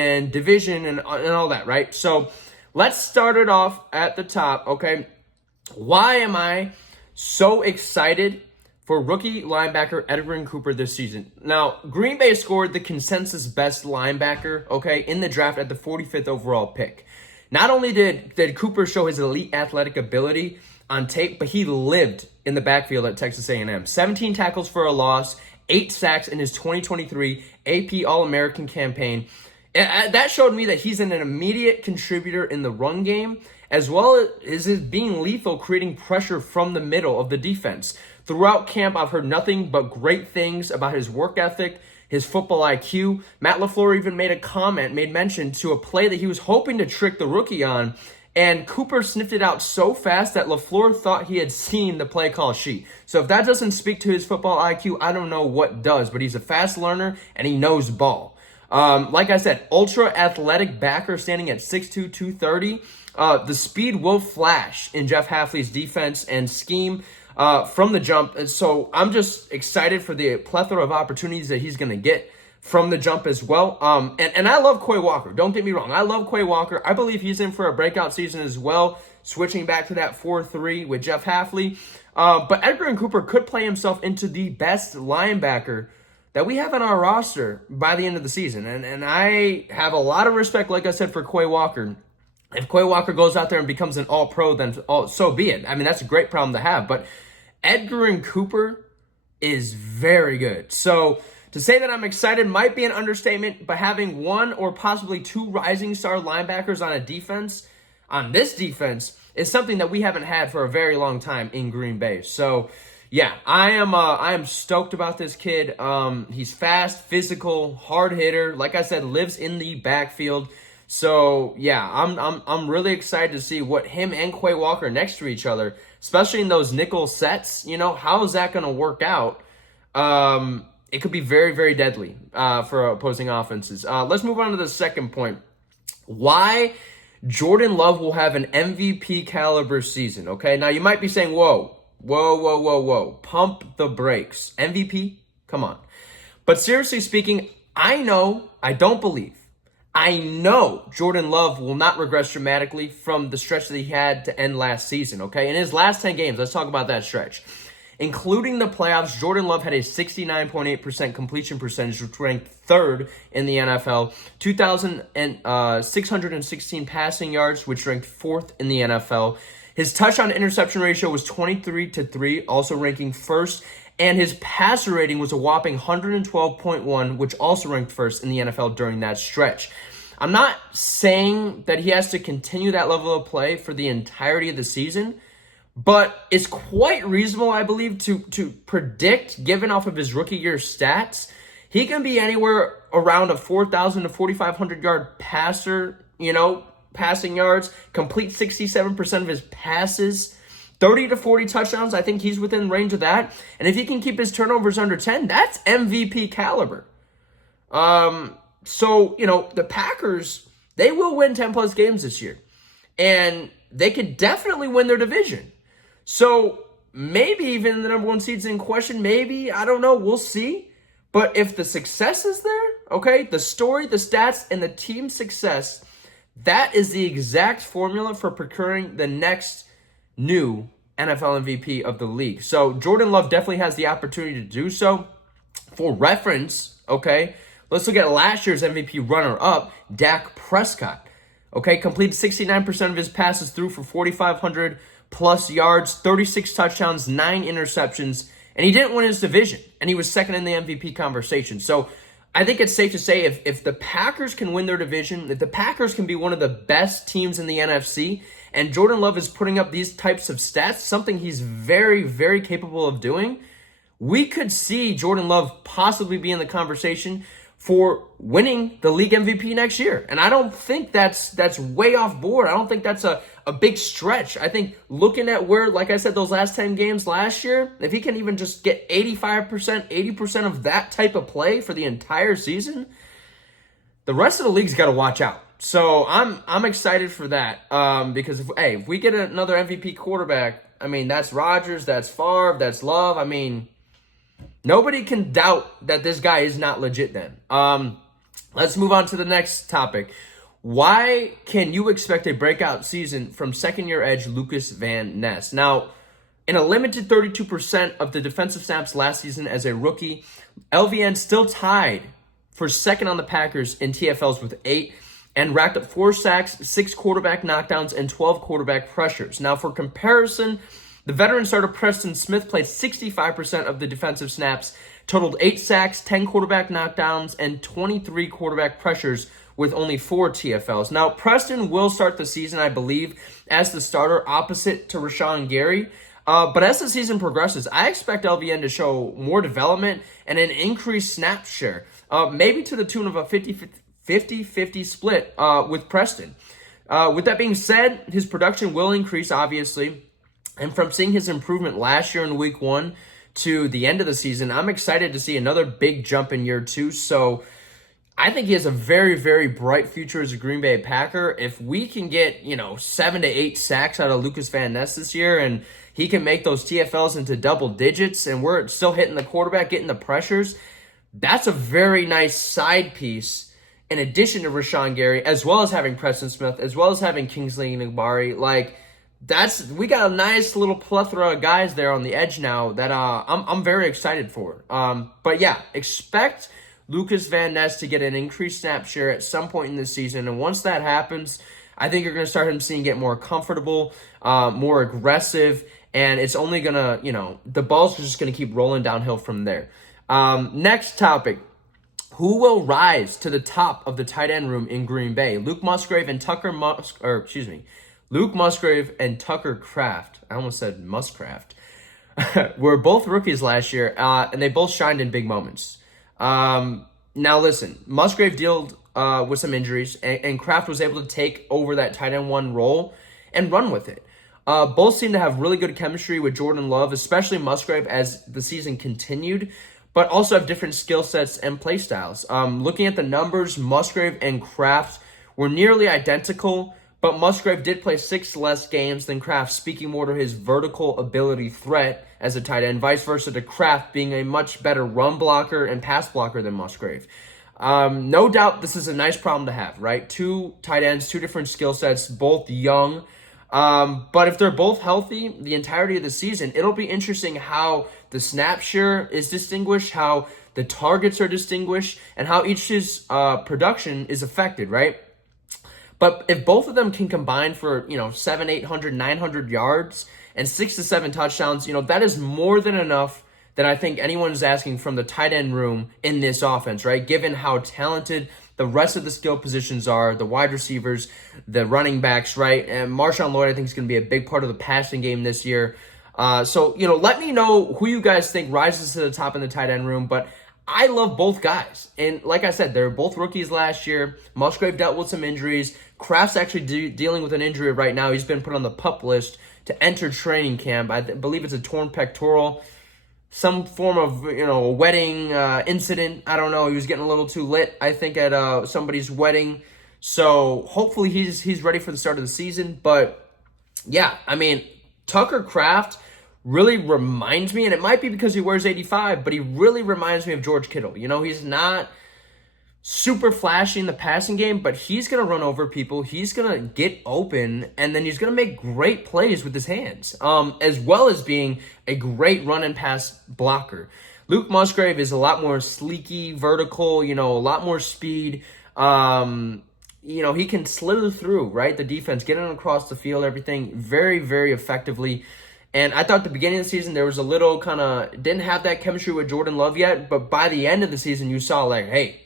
and division and all that, right? So let's start it off at the top, okay? Why am I so excited for rookie linebacker Edgerrin Cooper this season? Now, Green Bay scored the consensus best linebacker, okay, in the draft at the 45th overall pick. Not only did Cooper show his elite athletic ability on tape, but he lived in the backfield at Texas A&M. 17 tackles for a loss, 8 sacks in his 2023 AP All-American campaign. That showed me that he's an immediate contributor in the run game, as well as being lethal, creating pressure from the middle of the defense. Throughout camp, I've heard nothing but great things about his work ethic, his football IQ. Matt LaFleur even made mention to a play that he was hoping to trick the rookie on, and Cooper sniffed it out so fast that LaFleur thought he had seen the play call sheet. So if that doesn't speak to his football IQ, I don't know what does, but he's a fast learner and he knows ball. Like I said, ultra athletic backer standing at 6'2", 230. The speed will flash in Jeff Hafley's defense and scheme from the jump. And so I'm just excited for the plethora of opportunities that he's going to get from the jump as well. And I love Quay Walker. Don't get me wrong. I love Quay Walker. I believe he's in for a breakout season as well, switching back to that 4-3 with Jeff Hafley. But Edgerrin Cooper could play himself into the best linebacker that we have on our roster by the end of the season. And I have a lot of respect, like I said, for Quay Walker. If Quay Walker goes out there and becomes an all-pro, then so be it. I mean, that's a great problem to have. But Edgerrin Cooper is very good. So to say that I'm excited might be an understatement, but having one or possibly two rising star linebackers on this defense, is something that we haven't had for a very long time in Green Bay. So yeah, I am stoked about this kid. He's fast, physical, hard hitter. Like I said, lives in the backfield. So yeah, I'm really excited to see what him and Quay Walker next to each other, especially in those nickel sets. You know, how is that going to work out? It could be very, very deadly for opposing offenses. Let's move on to the second point. Why Jordan Love will have an MVP caliber season. Okay, now you might be saying, whoa. Pump the brakes. MVP? Come on. But seriously speaking, I know Jordan Love will not regress dramatically from the stretch that he had to end last season, okay? In his last 10 games, let's talk about that stretch. Including the playoffs, Jordan Love had a 69.8% completion percentage, which ranked third in the NFL. 2,616 passing yards, which ranked fourth in the NFL. His touchdown-to-interception ratio was 23-3, also ranking first. And his passer rating was a whopping 112.1, which also ranked first in the NFL during that stretch. I'm not saying that he has to continue that level of play for the entirety of the season, but it's quite reasonable, I believe, to predict, given off of his rookie year stats, he can be anywhere around a 4,000 to 4,500 yard passer, passing yards, complete 67% of his passes, 30 to 40 touchdowns. I think he's within range of that. And if he can keep his turnovers under 10, that's MVP caliber. So, the Packers, they will win 10 plus games this year. And they could definitely win their division. So maybe even the number one seed's in question. Maybe, I don't know. We'll see. But if the success is there, okay, the story, the stats, and the team success, that is the exact formula for procuring the next new NFL MVP of the league. So Jordan Love definitely has the opportunity to do so. For reference, okay, let's look at last year's MVP runner-up, Dak Prescott. Okay, completed 69% of his passes through for 4,500 plus yards, 36 touchdowns, 9 interceptions, and he didn't win his division, and he was second in the MVP conversation. So I think it's safe to say if the Packers can win their division, if the Packers can be one of the best teams in the NFC, and Jordan Love is putting up these types of stats, something he's very, very capable of doing, we could see Jordan Love possibly be in the conversation for winning the league MVP next year. And I don't think that's way off board. I don't think that's a big stretch. I think looking at where, like I said, those last 10 games last year, if he can even just get 85%, 80% of that type of play for the entire season, the rest of the league's got to watch out. So I'm excited for that because, if we get another MVP quarterback, I mean, that's Rodgers, that's Favre, that's Love. I mean, nobody can doubt that this guy is not legit then. Let's move on to the next topic. Why can you expect a breakout season from second-year edge Lucas Van Ness? Now, in a limited 32% of the defensive snaps last season as a rookie, LVN still tied for second on the Packers in TFLs with 8 and racked up 4 sacks, 6 quarterback knockdowns, and 12 quarterback pressures. Now, for comparison, the veteran starter Preston Smith played 65% of the defensive snaps, totaled 8 sacks, 10 quarterback knockdowns, and 23 quarterback pressures with only 4 TFLs. Now, Preston will start the season, I believe, as the starter opposite to Rashawn Gary. But as the season progresses, I expect LVN to show more development and an increased snap share, maybe to the tune of a 50-50 split with Preston. With that being said, his production will increase, obviously. And from seeing his improvement last year in week 1 to the end of the season, I'm excited to see another big jump in year 2. So I think he has a very, very bright future as a Green Bay Packer. If we can get, 7 to 8 sacks out of Lucas Van Ness this year, and he can make those TFLs into double digits, and we're still hitting the quarterback, getting the pressures, that's a very nice side piece in addition to Rashawn Gary, as well as having Preston Smith, as well as having Kingsley Enagbare. We got a nice little plethora of guys there on the edge now that I'm very excited for. But yeah, expect Lucas Van Ness to get an increased snap share at some point in this season, and once that happens, I think you're going to start seeing him get more comfortable, more aggressive, and it's only going to, the ball's just going to keep rolling downhill from there. Next topic. Who will rise to the top of the tight end room in Green Bay? Luke Musgrave and Tucker Kraft. I almost said Muscraft. Were both rookies last year, and they both shined in big moments. Now listen, Musgrave dealt with some injuries, and Kraft was able to take over that tight end 1 role and run with it. Both seem to have really good chemistry with Jordan Love, especially Musgrave as the season continued, but also have different skill sets and play styles. Looking at the numbers, Musgrave and Kraft were nearly identical, but Musgrave did play 6 less games than Kraft, speaking more to his vertical ability threat as a tight end, vice versa to Kraft being a much better run blocker and pass blocker than Musgrave. No doubt this is a nice problem to have, right? 2 tight ends, 2 different skill sets, both young. But if they're both healthy the entirety of the season, it'll be interesting how the snap share is distinguished, how the targets are distinguished, and how each's production is affected, right? But if both of them can combine for, 700, 800, 900 yards and 6 to 7 touchdowns, that is more than enough that I think anyone is asking from the tight end room in this offense, right? Given how talented the rest of the skill positions are, the wide receivers, the running backs, right? And Marshawn Lloyd, I think, is going to be a big part of the passing game this year. So, let me know who you guys think rises to the top in the tight end room. But I love both guys. And like I said, they're both rookies last year. Musgrave dealt with some injuries. Kraft's actually dealing with an injury right now. He's been put on the PUP list to enter training camp. I believe it's a torn pectoral, some form of, a wedding incident. I don't know. He was getting a little too lit, I think, at somebody's wedding. So hopefully he's ready for the start of the season. But yeah, Tucker Kraft really reminds me, and it might be because he wears 85, but he really reminds me of George Kittle. He's not super flashy in the passing game, but he's going to run over people. He's going to get open, and then he's going to make great plays with his hands, as well as being a great run and pass blocker. Luke Musgrave is a lot more sleeky, vertical, a lot more speed. He can slither through, right, the defense, getting across the field, everything very, very effectively. And I thought at the beginning of the season, there was a little didn't have that chemistry with Jordan Love yet, but by the end of the season, you saw hey,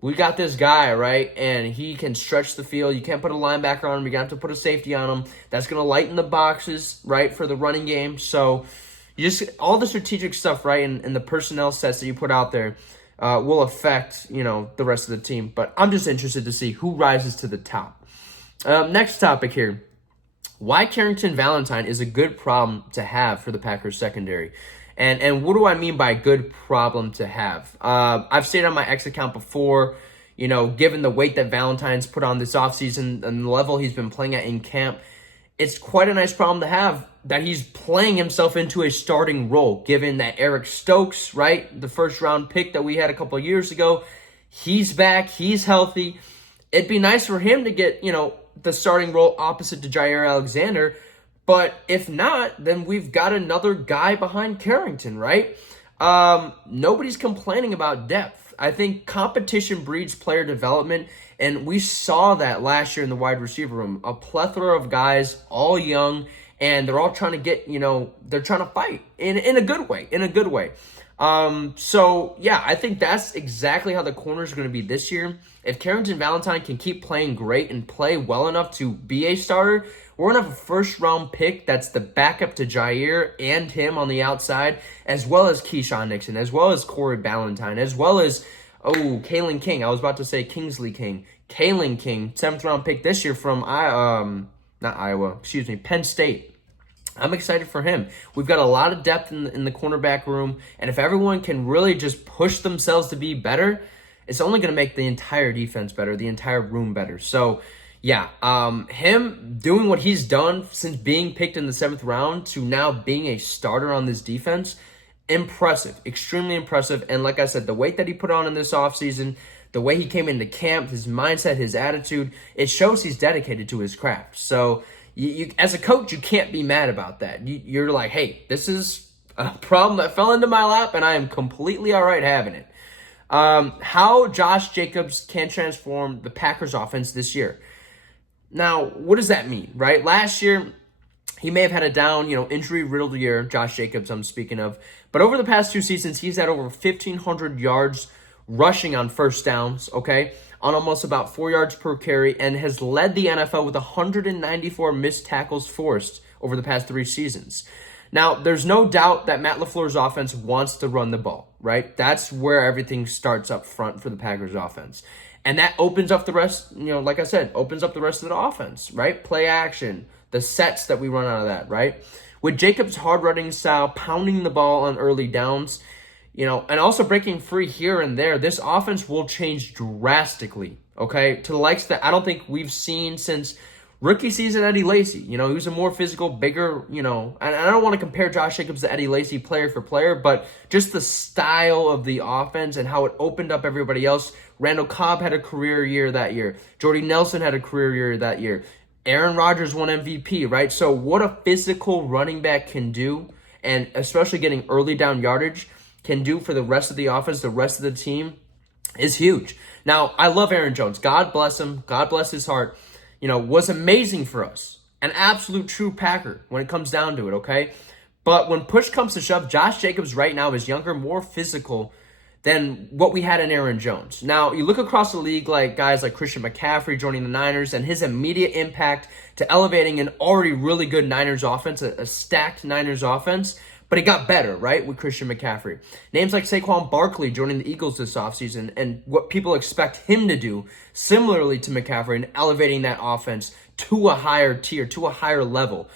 we got this guy, right? And he can stretch the field. You can't put a linebacker on him. You're going to have to put a safety on him. That's going to lighten the boxes, right, for the running game. So all the strategic stuff, right, and the personnel sets that you put out there will affect, the rest of the team. But I'm just interested to see who rises to the top. Next topic here. Why Carrington Valentine is a good problem to have for the Packers secondary. And what do I mean by good problem to have? I've stated on my X account before, given the weight that Valentine's put on this offseason and the level he's been playing at in camp, it's quite a nice problem to have that he's playing himself into a starting role, given that Eric Stokes, right, the first-round pick that we had a couple of years ago, He's back. He's healthy. It'd be nice for him to get, the starting role opposite to Jair Alexander. But if not, then we've got another guy behind Carrington, right? Nobody's complaining about depth. I think competition breeds player development, and we saw that last year in the wide receiver room. A plethora of guys, all young, and they're all trying to get, they're trying to fight in a good way, So, yeah, I think that's exactly how the corners are going to be this year. If Carrington Valentine can keep playing great and play well enough to be a starter, we're going to have a first-round pick that's the backup to Jair and him on the outside, as well as Keyshawn Nixon, as well as Corey Ballantyne, as well as, Kalen King. I was about to say Kingsley King. Kalen King, 7th-round pick this year from Penn State. I'm excited for him. We've got a lot of depth in the cornerback room, and if everyone can really just push themselves to be better, it's only going to make the entire defense better, the entire room better. So, yeah, him doing what he's done since being picked in the 7th round to now being a starter on this defense, impressive, extremely impressive. And like I said, the weight that he put on in this offseason, the way he came into camp, his mindset, his attitude, it shows he's dedicated to his craft. So, you as a coach, you can't be mad about that. You're like, hey, this is a problem that fell into my lap, and I am completely all right having it. How Josh Jacobs can transform the Packers offense this year. Now, what does that mean, right? Last year, he may have had a down, injury-riddled year, Josh Jacobs I'm speaking of. But over the past 2 seasons, he's had over 1,500 yards rushing on first downs, okay, on almost about 4 yards per carry, and has led the NFL with 194 missed tackles forced over the past 3 seasons. Now, there's no doubt that Matt LaFleur's offense wants to run the ball, right? That's where everything starts up front for the Packers offense. And that opens up the rest, like I said, opens up the rest of the offense, right? Play action, the sets that we run out of that, right? With Jacobs' hard running style, pounding the ball on early downs, and also breaking free here and there, this offense will change drastically, okay? To the likes that I don't think we've seen since rookie season Eddie Lacy. He was a more physical, bigger, and I don't want to compare Josh Jacobs to Eddie Lacy player for player, but just the style of the offense and how it opened up everybody else. Randall Cobb had a career year that year. Jordy Nelson had a career year that year. Aaron Rodgers won MVP, right? So what a physical running back can do, and especially getting early down yardage, can do for the rest of the offense, the rest of the team, is huge. Now, I love Aaron Jones. God bless him. God bless his heart. Was amazing for us. An absolute true Packer when it comes down to it, okay? But when push comes to shove, Josh Jacobs right now is younger, more physical than what we had in Aaron Jones. Now, you look across the league like guys like Christian McCaffrey joining the Niners and his immediate impact to elevating an already really good Niners offense, a stacked Niners offense, but it got better, right, with Christian McCaffrey. Names like Saquon Barkley joining the Eagles this offseason and what people expect him to do similarly to McCaffrey and elevating that offense to a higher tier, to a higher level.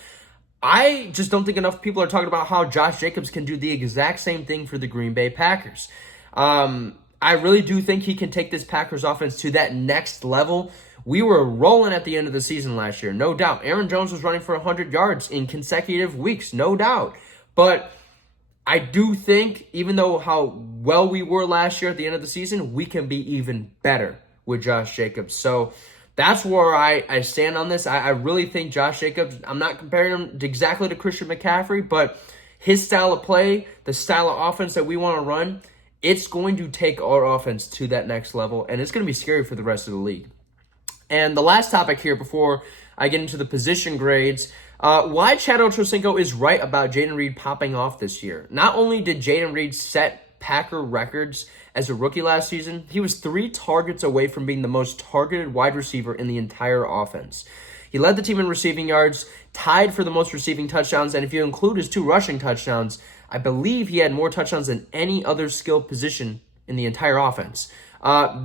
I just don't think enough people are talking about how Josh Jacobs can do the exact same thing for the Green Bay Packers. I really do think he can take this Packers offense to that next level. We were rolling at the end of the season last year, no doubt. Aaron Jones was running for 100 yards in consecutive weeks, no doubt. But I do think, even though how well we were last year at the end of the season, we can be even better with Josh Jacobs. So that's where I stand on this. I really think Josh Jacobs, I'm not comparing him exactly to Christian McCaffrey, but his style of play, the style of offense that we want to run, it's going to take our offense to that next level, and it's going to be scary for the rest of the league. And the last topic here before I get into the position grades, why Chad Ochocinco is right about Jayden Reed popping off this year. Not only did Jayden Reed set Packer records as a rookie last season, he was 3 targets away from being the most targeted wide receiver in the entire offense. He led the team in receiving yards, tied for the most receiving touchdowns, and if you include his 2 rushing touchdowns, I believe he had more touchdowns than any other skilled position in the entire offense.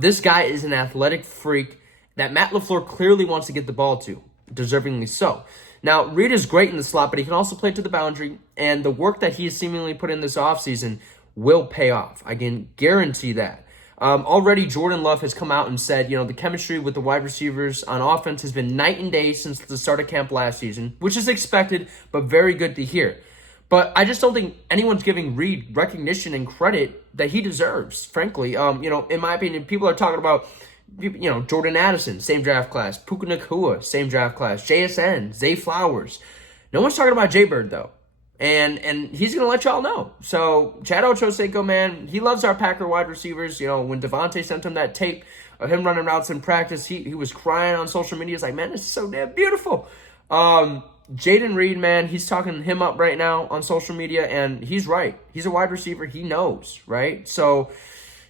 This guy is an athletic freak that Matt LaFleur clearly wants to get the ball to, deservingly so. Now, Reed is great in the slot, but he can also play to the boundary, and the work that he has seemingly put in this offseason will pay off. I can guarantee that. Already, Jordan Love has come out and said, the chemistry with the wide receivers on offense has been night and day since the start of camp last season, which is expected, but very good to hear. But I just don't think anyone's giving Reed recognition and credit that he deserves, frankly. In my opinion, people are talking about, Jordan Addison, same draft class. Puka Nacua, same draft class. JSN, Zay Flowers. No one's talking about Jay Bird, though. And he's going to let y'all know. So, Chad Ochocinco, man, he loves our Packer wide receivers. When Devontae sent him that tape of him running routes in practice, he was crying on social media. He's like, man, this is so damn beautiful. Jaden Reed, man, he's talking him up right now on social media, and he's right. He's a wide receiver. He knows, right? So,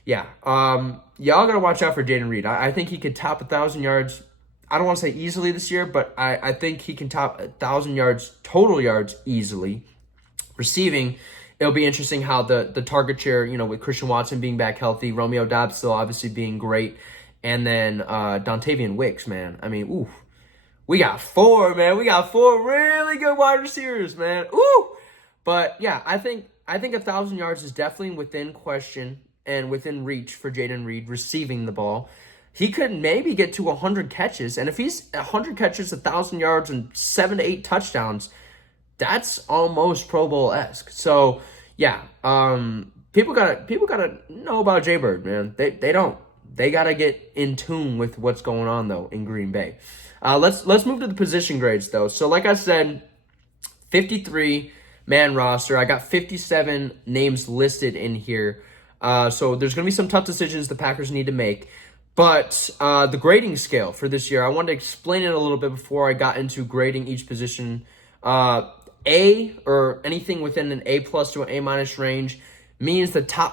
yeah. Y'all got to watch out for Jaden Reed. I think he could top 1,000 yards. I don't want to say easily this year, but I think he can top 1,000 yards, total yards, easily. Receiving, it'll be interesting how the target share, with Christian Watson being back healthy, Romeo Doubs still obviously being great, and then Dontavian Wicks, man. I mean, ooh, we got four, man. We got four really good wide receivers, man. Ooh, but yeah, I think 1,000 yards is definitely within question and within reach for Jaden Reed receiving the ball. He could maybe get to 100 catches, and if he's 100 catches, 1,000 yards, and 7 to 8 touchdowns, that's almost Pro Bowl-esque. So, yeah, people gotta know about Jay Bird, man. They don't. They gotta get in tune with what's going on though in Green Bay. Let's move to the position grades though. So, like I said, 53-man roster. I got 57 names listed in here. So there's gonna be some tough decisions the Packers need to make. But the grading scale for this year, I wanted to explain it a little bit before I got into grading each position. A, or anything within an A+ to an A- range, means the top